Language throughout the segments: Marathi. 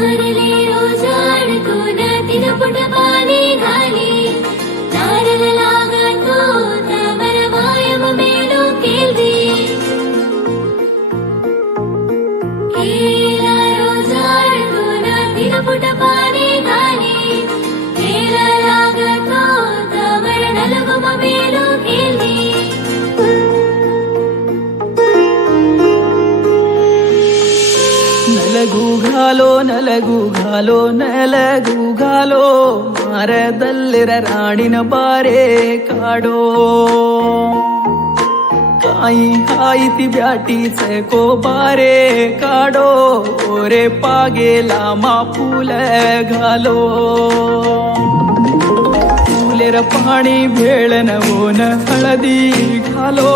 नारले रोजाडतो नातीन पुट पाणी घाली नारळ लागतो तवर वायम मेलो केल्दी केला रोजाडतो नातीन पुट पाणी घाली केला लागतो तवर नलगुम मेलो केल्दी ನಲಗು ಘಾಲೋ ಮರದಲ್ಲಿರ ರಾಣಿನ ಬಾರೆ ಕಾಡೋ ಕಾಯಿ ಹಾಯಿತಿ ಬ್ಯಾಟಿ ಸೆಕೋ ಬಾರೆ ಕಾಡೋ ಓರೆ ಪಾಗೆ ಲಾಮಾ ಫೂಲ घालो फुलेर पाणी भेळन ओन हळदी घालो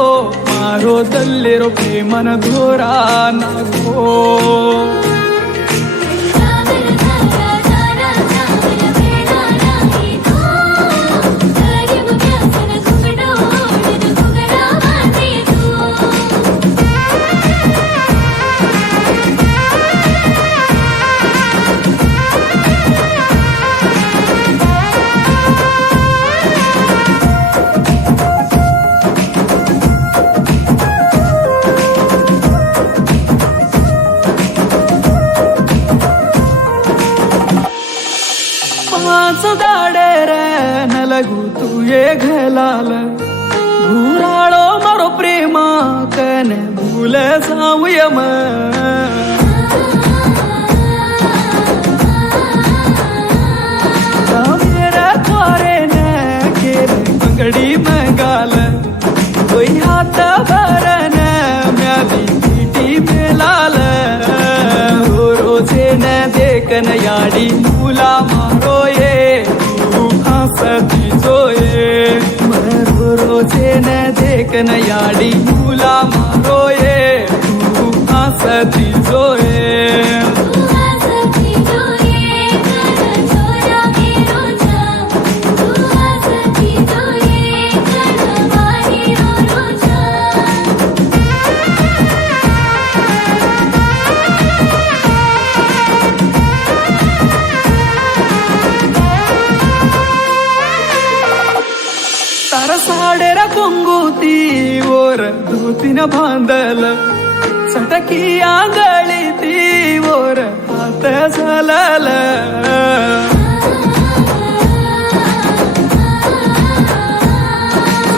मारो दल्लेरो प्रेमन धोरा नागो नलगू तुये घलाल घुराळो मारो प्रेमा कन भूल सावयम मेरा थारे न केर पंगडी मंगाल कोई हाथ भरन म्यादी पीटी मेलाल रोजे न देखन याडी मुला मारो ये हसती जोये मरो रोजे न देखन याडी मुला मारो ये तू हसती जोये साडेर कुंगुती ओर धोतीन बांधल सटकी आंगळी ती ओर हात झालल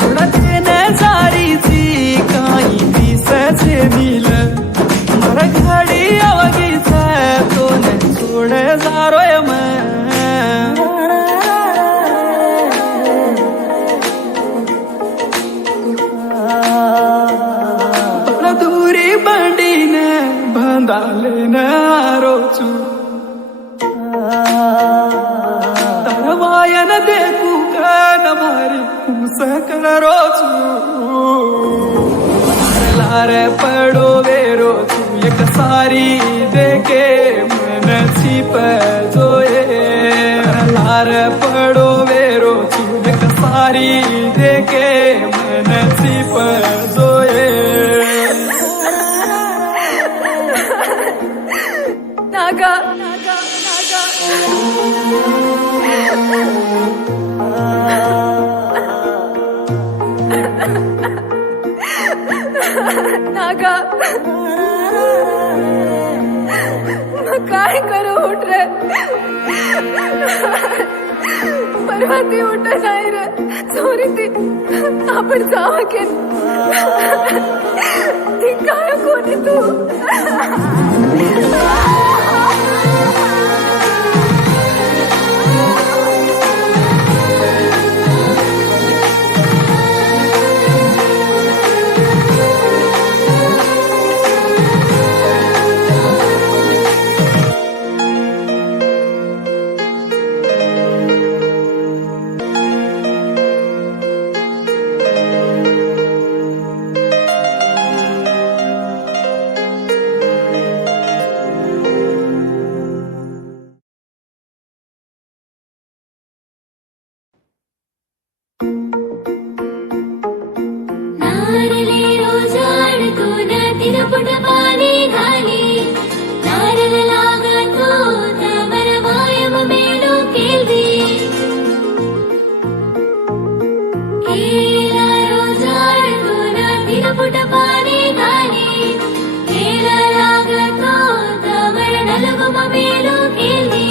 सोडतेन सारीची काही दिसचे मिल मर घडी अवगीच तोन सोड जारोय ಬಾಂಧಾಲೆನ ರೋಚು ತರವಾಯನ ದೇಕು ಕನ ಮಾರಿ ಕುಸಕನ ರೋಚು लारे पडो वेरो तू एक सारी देखे मन छिप जोये लारे पडो वेरो तू एक सारी देखे मन छिप जोये नागा नागा मग काय करू उठ रे परवा ती उठ नाही रे चोरी ती आपण जावा की ती काय कोणी तू नारले रोजाडतो नातीन पुट पाणी घाली नारळ लागतो फुट पाणी घाली तेल लागतो दमण नलगुम मेलू केली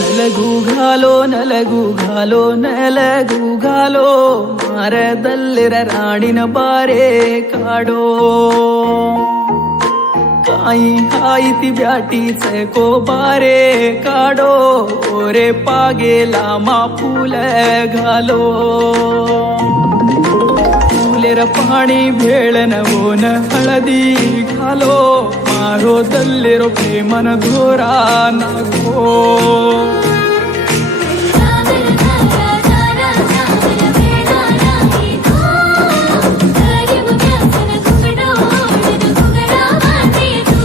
ನಲಗು ಘಾಲೋ ನಲಗು ಘಾಲೋ ಮರದಲ್ಲಿರ ರಾಣಿನ ಬಾರೆ ಕಾಡೋ ಕಾಯಿ ಹಾಯಿತಿ ಬ್ಯಾಟಿ ಕೋ ಬಾರೆ ಕಾಡೋ ಓರೆ ಪಾಗೆ ಲಾಮಾ ಫೂಲ घालो फुलेर पाणी भेळन ओन हळदी घालो मारो दल्लेरो प्रेमन धोरा नको सागर धारा धारा सागर वेळा नाही तो गरीब व्यसन घुगडो घुगडा वाटे तू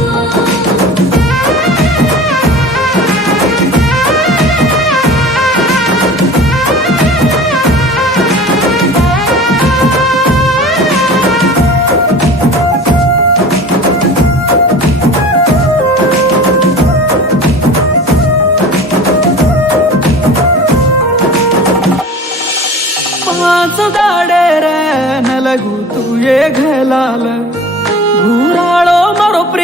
पाच गाडे रे नलगू तू ये घलाल घुराळो मारो प्रेम